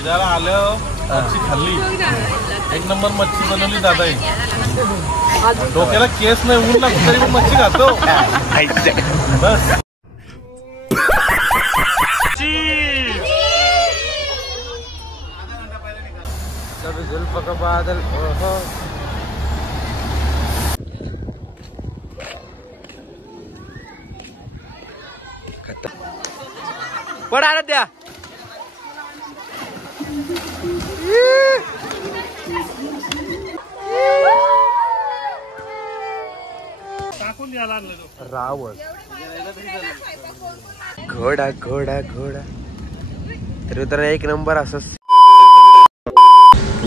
फिरायला आलं, मच्छी खाल्ली, एक नंबर मच्छी बनवली दादा. डोक्याला केस नाही, ऊन लागतो तरी पण मच्छी खातो बस. जुल्फ का बादल पडा द्या. रावण घोडा घोडा घोडा तर एक नंबर असं.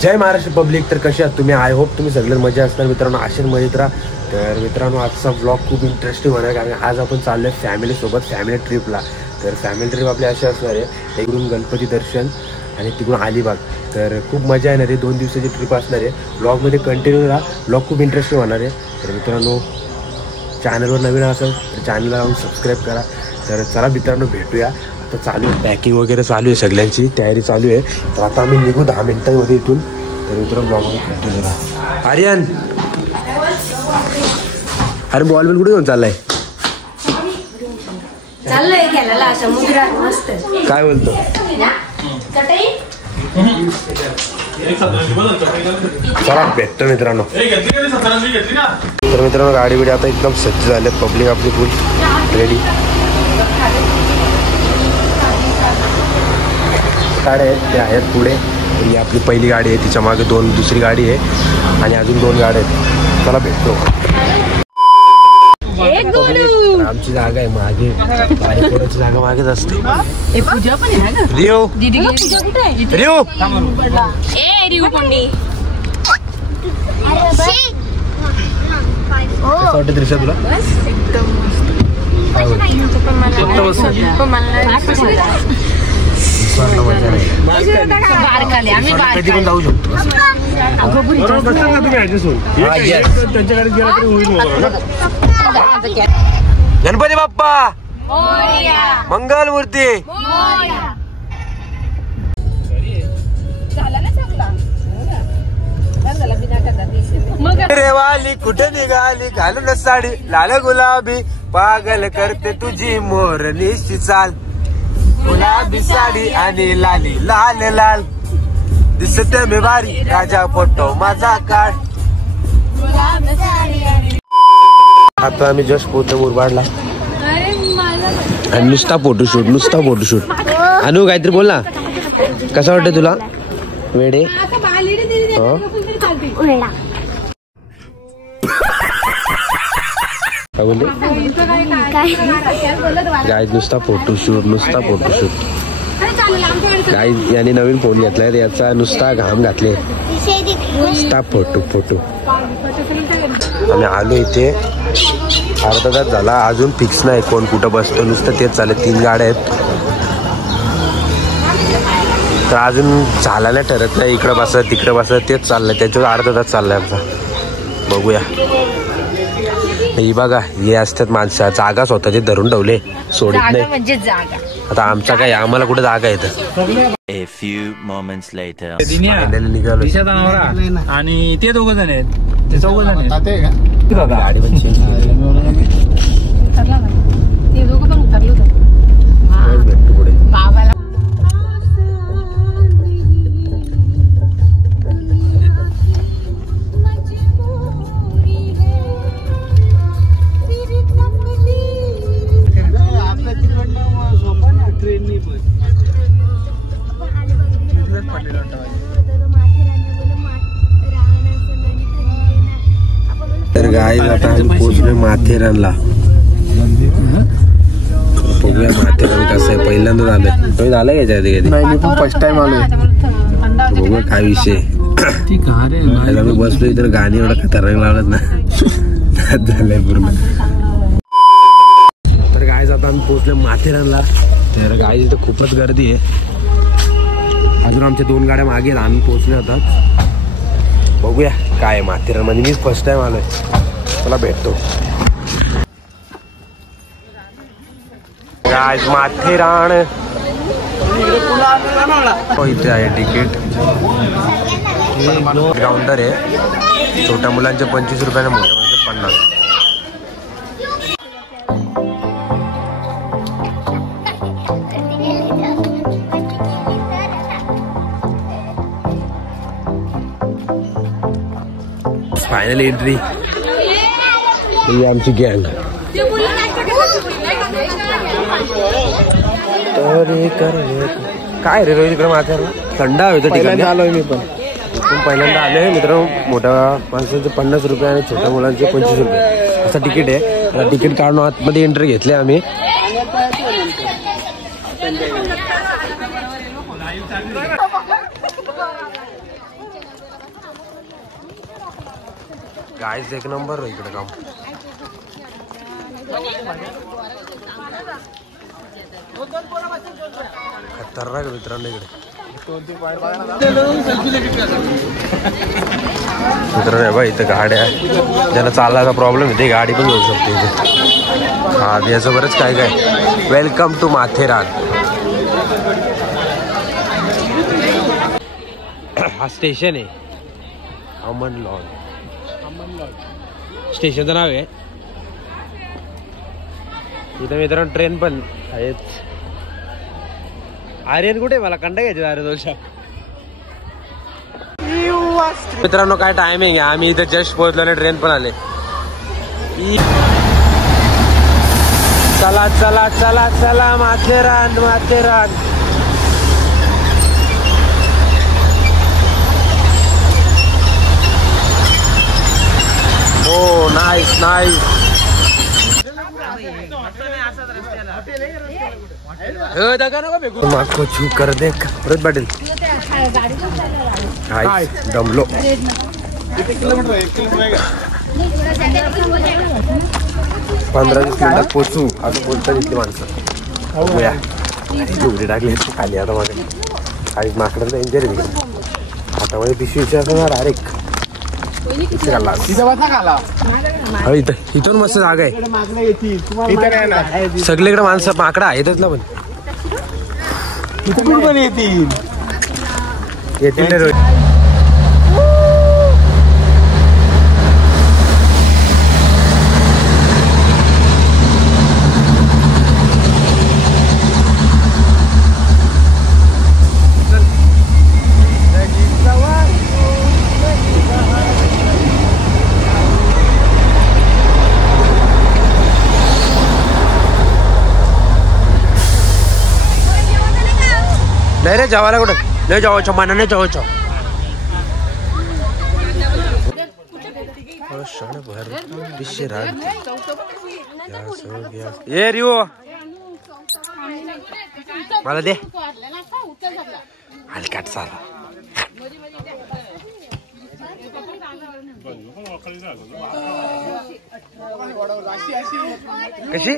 जय महाराष्ट्र पब्लिक. तर कसे आहात तुम्ही? आय होप तुम्ही सगळे मजा असणार मित्रांनो, आशेन मजेत राहा. तर मित्रांनो आजचा ब्लॉग खूप इंटरेस्टिंग होणार आहे, कारण आज आपण चाललोय फॅमिलीसोबत फॅमिली ट्रिपला. तर फॅमिली ट्रिप आपली अशी असणार आहे, इकडून गणपती दर्शन आणि तिकडून अलिबाग. तर खूप मजा येणार आहे, 2 दिवसाची ट्रिप असणार आहे. ब्लॉगमध्ये कंटिन्यू राहा, ब्लॉग खूप इंटरेस्टिंग होणार आहे. तर मित्रांनो चॅनलवर नवीन असेल तर चॅनलला जाऊन सबस्क्राईब करा. तर चला मित्रांनो भेटूया. आता चालू आहे पॅकिंग वगैरे चालू आहे, सगळ्यांची तयारी चालू आहे. तर आता आम्ही निघू 10 मिनिटांमध्ये इथून. तर मित्रांनो ब्लॉगमध्ये कंटिन्यू राहा. आर्यन अरे बॉल बिल कुठे घेऊन चाललाय? चाललंय खेळायला समुद्रात मस्त. काय बोलतो? चला भेटतो मित्रांनो. तर मित्रांनो गाडी बिडी आता एकदम सज्ज झाले, पब्लिक आपली फुल रेडी. गाड्या आहेत त्या आहेत पुढे. ही आपली पहिली गाडी आहे, तिच्या मागे दुसरी गाडी आहे आणि अजून 2 गाड्या आहेत. चला भेटतो. आमची जागा आहे मागे, बारीकोड्याची जागा मागेच असते. रिओ रिओ वाटत रिक्षा तुला? कधी पण जाऊ शकतो. गणपती बाप्पा मंगल मूर्ती. रेवाली कुठे निघाली घालून साडी लाल गुलाबी, पागल करते तुझी मोरणीची चाल. गुलाबी साडी आणि लाली लाल लाल, दिसते मी भारी राजा फोटो माझा काढ. आता आम्ही जस्ट पोहोचलो मुरबाडला आणि नुसता फोटोशूट. अनु काहीतरी बोल ना, कसं वाटतं तुला? वेडे काय बोलले? गाईज नुसता फोटोशूट. गाईज याने नवीन फोन घेतलाय, याचा नुसता घाम घातले. नुसता फोटो. आम्ही आलो इथे अर्धा तास झाला, अजून फिक्स नाही कोण कुठं बसतो, नुसतं तेच चालले. 3 गाड्या आहेत तर अजून चालायला ठरत नाही, इकडं बसा तिकडं बसा तेच चाललंय. त्याच्यावर अर्धा तास चाललाय आमचा. बघूया. ही बघा हे असतात माणसं, जागा स्वतःचे धरून ठेवले, सोडित नाही म्हणजे जागा. आता आमचा काय, आम्हाला कुठे जागा येतं. A few moments later. निघालो आणि ते 2 जण आहेत, ते 4 जण आहेत. गाडी पण चेंज भेटतो पुढे. तर गाईज आता आम्ही पोहोचलोय माथेरानला. बघूया माथेरान कसं आहे, पहिल्यांदा झालंय. तुम्ही झालं याच्या आधी कधी? नाही, मी पण फर्स्ट टाइम आलोय. बघूया काय विषय. आम्ही बसलोय तर गाणी एवढं खतरनाक लावलं ना झालंय पूर्ण. तर गाईज आता आम्ही पोहोचलोय माथेरानला. तर गाईज इथं खूपच गर्दी आहे. अजून आमच्या 2 गाड्या मागे आम्ही पोहोचलो होतात. बघूया काय माथेरान म्हणजे, मीच फर्स्ट टाइम आलोय. चला भेटतो. गाईज माथेरान इथे आहे तिकीट काउंटर आहे. छोट्या मुलांचे 25 रुपयाने, मोठ्या मुलांचे 50. Final entry. ही आमची गँग. काय रे रोहित इकडे माथ्याला थंड हवेचं ठिकाण आलोय मी पण पहिल्यांदा आलोय मित्रांनो. मोठ्या माणसांचे 50 रुपये आणि छोट्या मुलांचे 25 रुपये असं तिकीट आहे. तिकीट काढून आतमध्ये एंट्री घेतली आम्ही. गाईज एक नंबर इकडे काम. खतरनाक मित्रांनो इकडे. मित्रांनो बघा इथं गाड्या, ज्यांना चालायचा प्रॉब्लेम आहे ते गाडी पण घेऊ शकते इथे. हा याचं बरंच काय काय. Welcome to Matheran. हा स्टेशन आहे अमन लॉज. स्टेशनचं नाव आहे. इथं मित्रांनो ट्रेन पण आहेत. आर्यन कुठे मला कंटा घ्यायचे अरे दोषा. मित्रांनो काय टायमिंग आहे. आम्ही इथं जस्ट पोहोचलो आणि ट्रेन पण आले. चला चला चला चला माथेरान माथेरान. हो नाईस नाईस. माको छू कर दे परत पाटील. हाय दमलो. 15-20 मिनिटात पोचू असं बोलता इथली माणसं. डोंगरी टाकली खाली आता मागे. काही माकडांचा एंजॉय आहे तिकडे. हातामध्ये पिशवीच्या असणार डायरेक्ट. इथून मस्त जागा आहे. सगळीकडे माणसं माकडं आहेतच ना. पण पण येतील नाही रे जेवायला कुठं नाही जेवायचं मना नाही जेवायचं. ये रिओ मला दे हलकाट चाला. कशी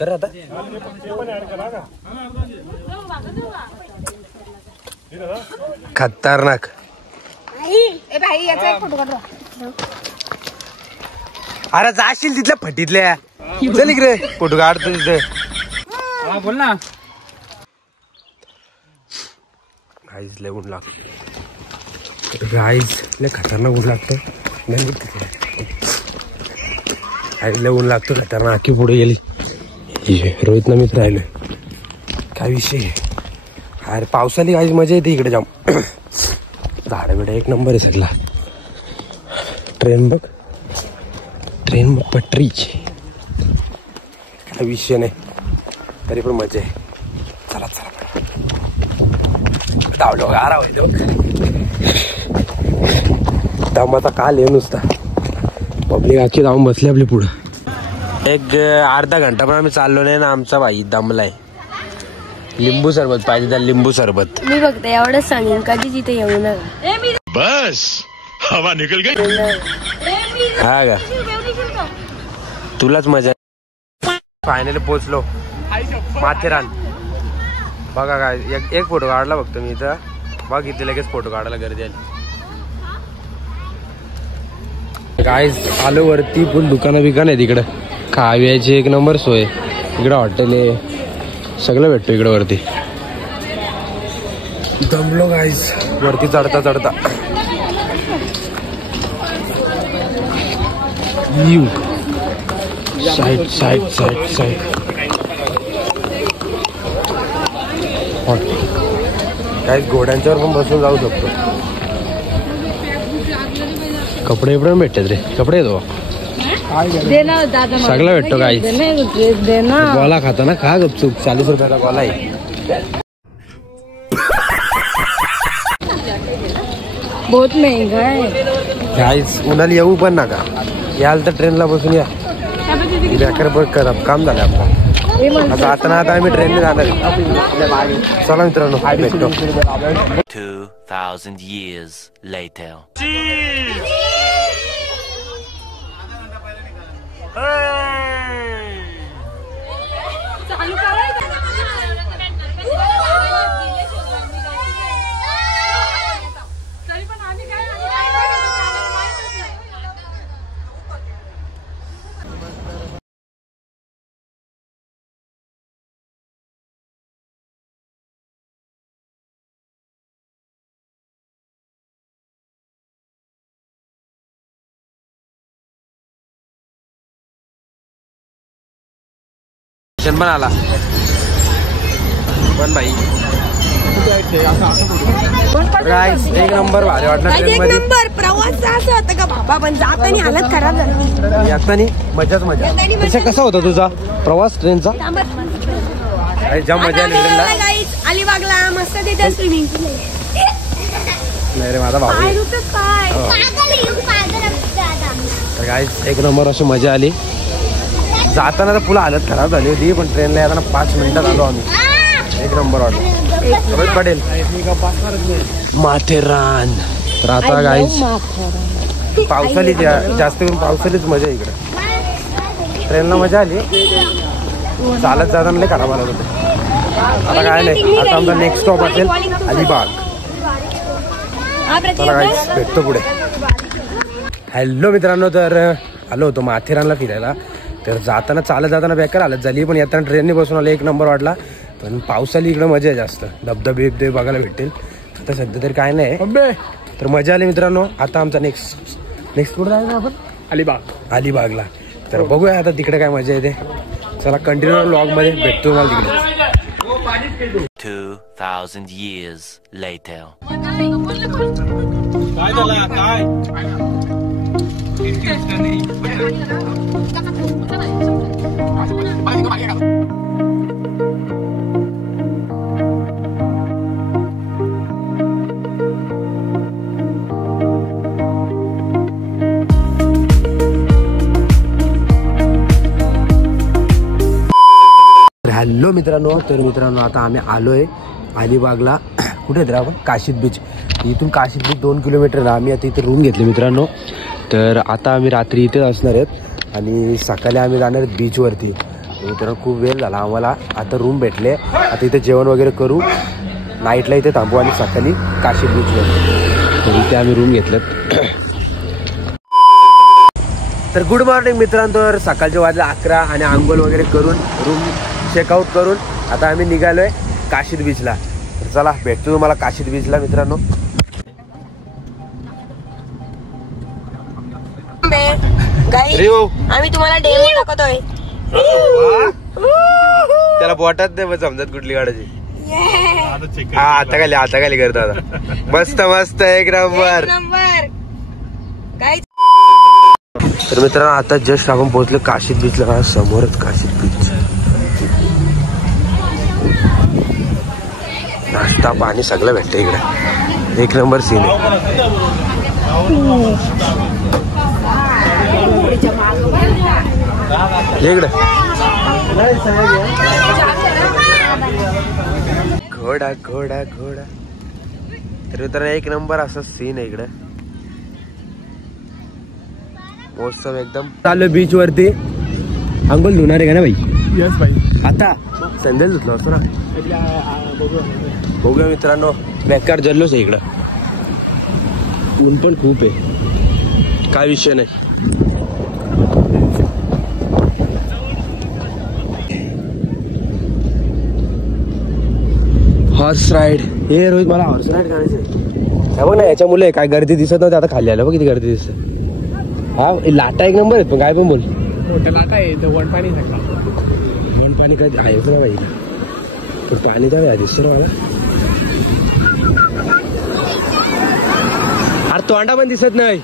कर आता. खतरनाक. अरे जाशील तिथल्या फटीतल्या. चल इकडे फोटो काढतो तिथे. बोल ना. गाईज लय ऊन लागत. गाईज लय खतरनाक ऊन लागतं. गाईज लय ऊन लागतं खतरनाक. आखी पुढे गेली. रोहित ना मित्र राहिलं. काय विषय अरे पावसाली गाईज मजा येते इकडे जाम. झाडं बिडं एक नंबर आहे सगळा. ट्रेन बघ पटरीची. काय विषय नाही तरी पण मजा आहे. चला चला धावलो गारा होईल दमाचा काल आहे नुसता. पब्लिक आखी जाऊन बसली आपली पुढं. एक अर्धा घंटा पण आम्ही चाललो नाही ना. आमचा भाई दमलाय. लिंबू सरबत पाहिजे त्या लिंबू सरबत. मी बघते एवढंच सांगेन कधी तिथे येऊ नका. बस हवा निकल गई. हा का तुलाच मजा. फायनली पोचलो माथेरान. बघा काय एक फोटो काढला बघतो मी इथं. बघ इथे लगेच फोटो काढायला गर्दी आली. काय आलो वरती पण दुकानं बिकान आहे तिकडं. खाव्याची एक नंबर सोय. इकडं हॉटेल आहे. सगळं भेटतो इकडे वरती. दमलो गाईस वरती चढता चढता. Side side side side. काही घोड्यांच्यावर पण बसून जाऊ शकतो. कपडे पण भेटतात रे. कपडे येतो सगळं भेटतो काही. गोला खाता ना खा गपचूप. 40 रुपयाचा गोला आहे. बहुत महंगा है गाईस. उन्हाला येऊ पण नका. याल तर ट्रेनला बसून या. बेकार बघ कर काम झालं आपलं. आता आता आम्ही ट्रेनने जाणार. चला मित्रांनो भेटतो. 2000 years later. पण आला पण भाई गाईस एक नंबर भारी वाटला. ट्रेन मध्ये प्रवास असं होतं का बाबा. पण जातानी हालत खराब झाली. येतानी मजाच मजा. तसा कसा होता तुझा प्रवास ट्रेनचा? जाम मजा आली ट्रेनला. अलिबागला मस्त तिथे स्विमिंग पूल आहे. नाही रे माझा भाऊ. तर गाईस एक नंबर अशी मजा आली. जाताना तर पुला हालत खराब झाली होती पण ट्रेनला येताना 5 मिनिटात आलो आम्ही. एक नंबर वाटलं. पडेल माथेरान. तर आता गाईस पावसाळी जास्त करून पावसाळीच मजा इकडे. ट्रेनला मजा आली. चालत जाताना लय खराब आलं होतं. आता काय नाही. आता आमचा नेक्स्ट स्टॉप असेल अलिबाग. चला गाईस भेटतो पुढे. हॅलो मित्रांनो. तर आलो होतो माथेरानला फिरायला. तर जाताना चालत जाताना बेकार हालत झाली पण येताना ट्रेनने बसून आलं. एक नंबर वाटला. पण पावसाळी इकडे मजा आहे जास्त. धबधबे बिबधबे बघायला भेटेल. आता सध्या तरी काय नाही तर मजा आली मित्रांनो. आता आमचा नेक्स्ट कुठं जायचं आपण? अलिबागला. तर बघूया आता तिकडे काय मजा येते. चला कंटिन्यू व्लॉग मध्ये भेटतो मला तिकडे. 2000 years later. हॅलो मित्रांनो. तर मित्रांनो आता आम्ही आलोय अलिबागला. कुठे येतो आपण? काशीद बीच. इथून काशीद बीच 2 किलोमीटर. आम्ही आता इथे रूम घेतली मित्रांनो. तर आता आम्ही रात्री इथेच असणार आहेत आणि सकाळी आम्ही जाणार आहेत बीचवरती. मित्रांनो खूप वेळ झाला आम्हाला. आता रूम भेटले. आता इथे जेवण वगैरे करू. नाईटला इथे थांबू आणि सकाळी काशीद बीचवर. तर इथे आम्ही रूम घेतलेत. तर गुड मॉर्निंग मित्रांनो. तर सकाळचे वाजले 11 आणि आंघोळ वगैरे करून रूम चेकआउट करून आता आम्ही निघालोय काशीद बीचला. तर चला भेटतो तुम्हाला काशीद बीचला मित्रांनो. आम्ही तुम्हाला डेमो दाखवतोय. त्याला बोटात नाही समजत कुठली गाडाची. हा आता खाली करतो आता. मस्त मस्त एक नंबर. तर मित्रांनो आता जस्ट आपण पोहोचलो काशीद बीचला. समोरच काशीद बीच. नाश्ता पाणी सगळं भेटतं इकडे. एक नंबर सीन आहे इकडे. घोडा घोडा घोडा. तर मित्रांनो एक नंबर असं सीन आहे इकडे. मौसम एकदम. चालू बीच वरती. अंघोळ धुणार आहे का ना भाई? यस भाई. आता संदेश धुतला असतो ना. बघूया मित्रांनो. बेकार जल्लोष आहे इकडं. ऊन पण खूप आहे. काय विषय नाही. Horse ride. हे रोहित मला हॉर्स राईड करायचं बघ ना. याच्या मुले काय गर्दी दिसत नव्हती, आता खाली आलं बघ किती गर्दी दिसत. हा लाटा एक नंबर आहेत, पण काय पण बोल. लाटा आहे वनपाणी वनपाणी काय आहे ना बाई, पण पाणी तर दिसत मला. अरे तोंडा पण दिसत नाही.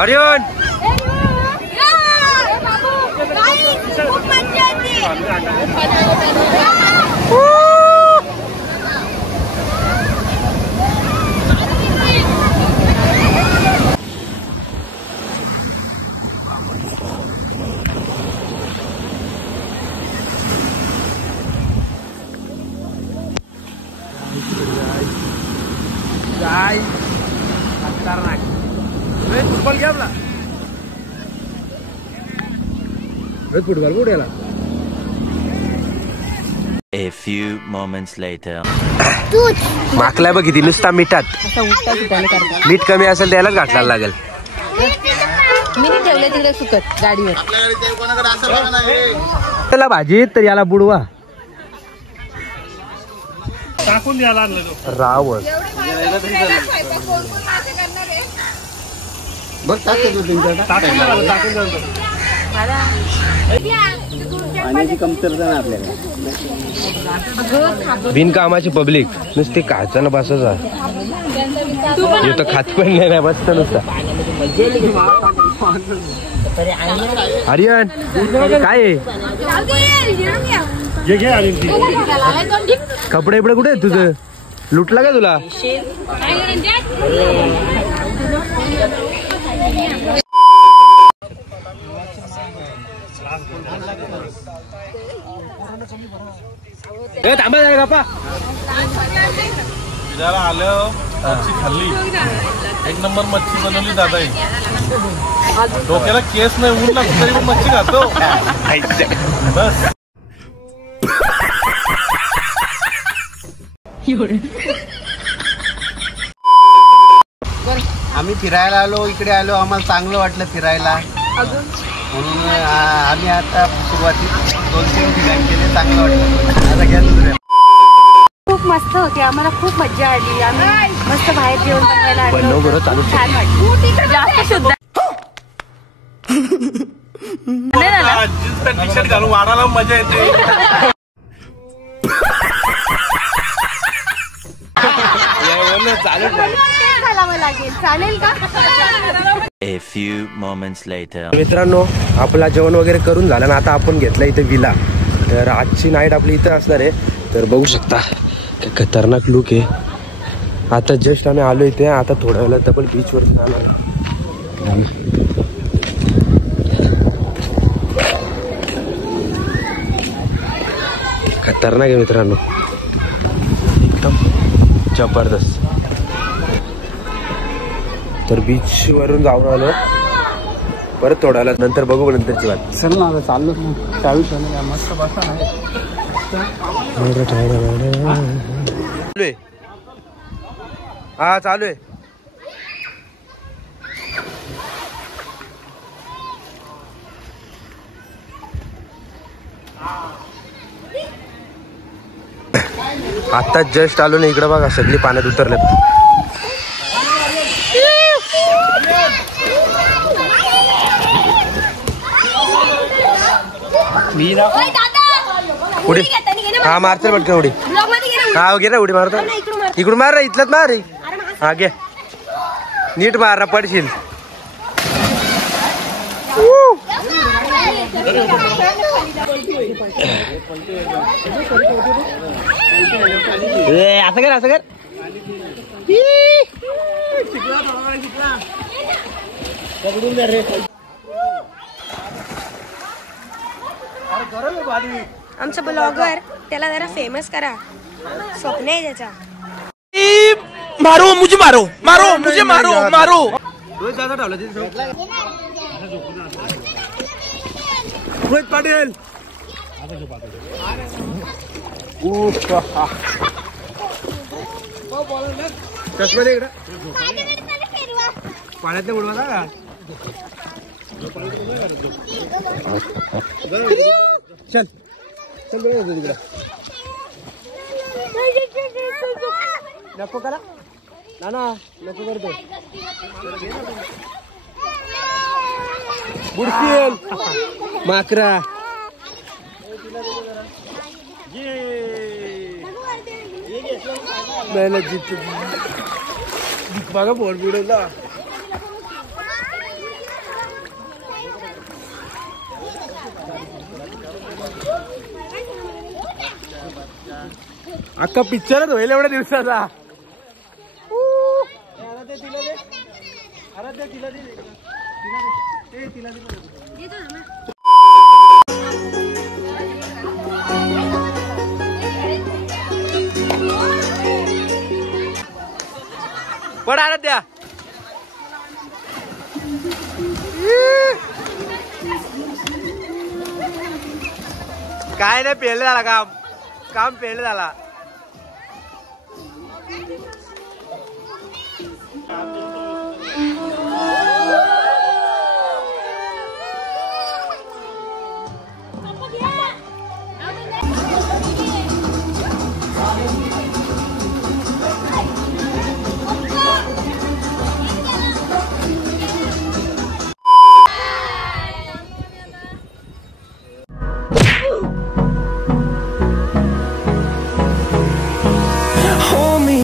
आर्यन फुटबॉल घ्या आपला. फुटबॉल कुठे आला. A few moments later. माकलाय बघ किती नुसता मिठात. मीठ कमी असेल त्यालाच घातला लागेल. मी ठेवले तिकडे सुकत गाडीवर. त्याला भाजीत तर याला बुडवा टाकून द्यायला रावण. बिनकामाची पब्लिक नुसती खायचं ना बसच तर खात पण नाही बसत नुसता. आर्यन काय कपडे इपडे कुठे आहेत तुझं. लुटला का तुला. थांबा जाय बापा. आलं मच्छी खाल्ली, एक नंबर मच्छी बनवली दादा. डोक्याला केस नाही, ऊन लागतो तरी पण मच्छी खातो बस. आम्ही फिरायला आलो, इकडे आलो, आम्हाला चांगलं वाटलं फिरायला म्हणून आम्ही आता सुरुवातीत 2-3 ठिकाण केले, चांगलं वाटलं. आता घ्या दुसऱ्या. खूप मस्त होती, आम्हाला खूप मजा आली. आम्ही मस्त बाहेर जेवण बनवायला आलो, छान वाटलं. जास्त शुद्ध जीन्स पॅन्ट टी शर्ट घालून वाढायला मजा येते. चालेल का. A few moments later. मित्रांनो आपला जेवण वगैरे करून झालं ना, आता आपण घेतला इथे विला. तर आजची नाईट आपली इथं असणार आहे. तर बघू शकता काय खतरनाक लुक आहे. आता जस्ट आम्ही आलो इथे. आता थोड्या वेळात डबल बीचवर जाणार. खतरनाक आहे मित्रांनो, एकदम जबरदस्त. तर बीच वरून जाऊन आलो, परत थोड्या वेळात नंतर बघू नंतरची बात. चल ना आता चाललो चालू मस्त बसा आहे. हा चालू आहे. आता जस्ट आलो ना इकडे बघा, सगळी पाण्यात उतरलेत. उडी हा मारते पटकन उडी. हा घे ना उडी मारतो. इकडून मार रे, इथलंच मार रे. हा घे, नीट मार ना, पडशील. असं कर, असं कर. आमचा ब्लॉगर त्याला जरा फेमस करा, स्वप्न आहे त्याचा. मारो मुझे, मारो मारो मुझे, मारो मारो. रोहित पाटील चष्मा दे इकडं पाण्यात नाही बुडवा का चल चल तिकडं नको करा ना नको करतो बुडतील माकरा नाही जित बघा बोट बुडवला अख्खा पिक्चरच होईल एवढ्या दिवसाचा पडा द्या काय नाही पेरलं झाला काम पेरलं झाला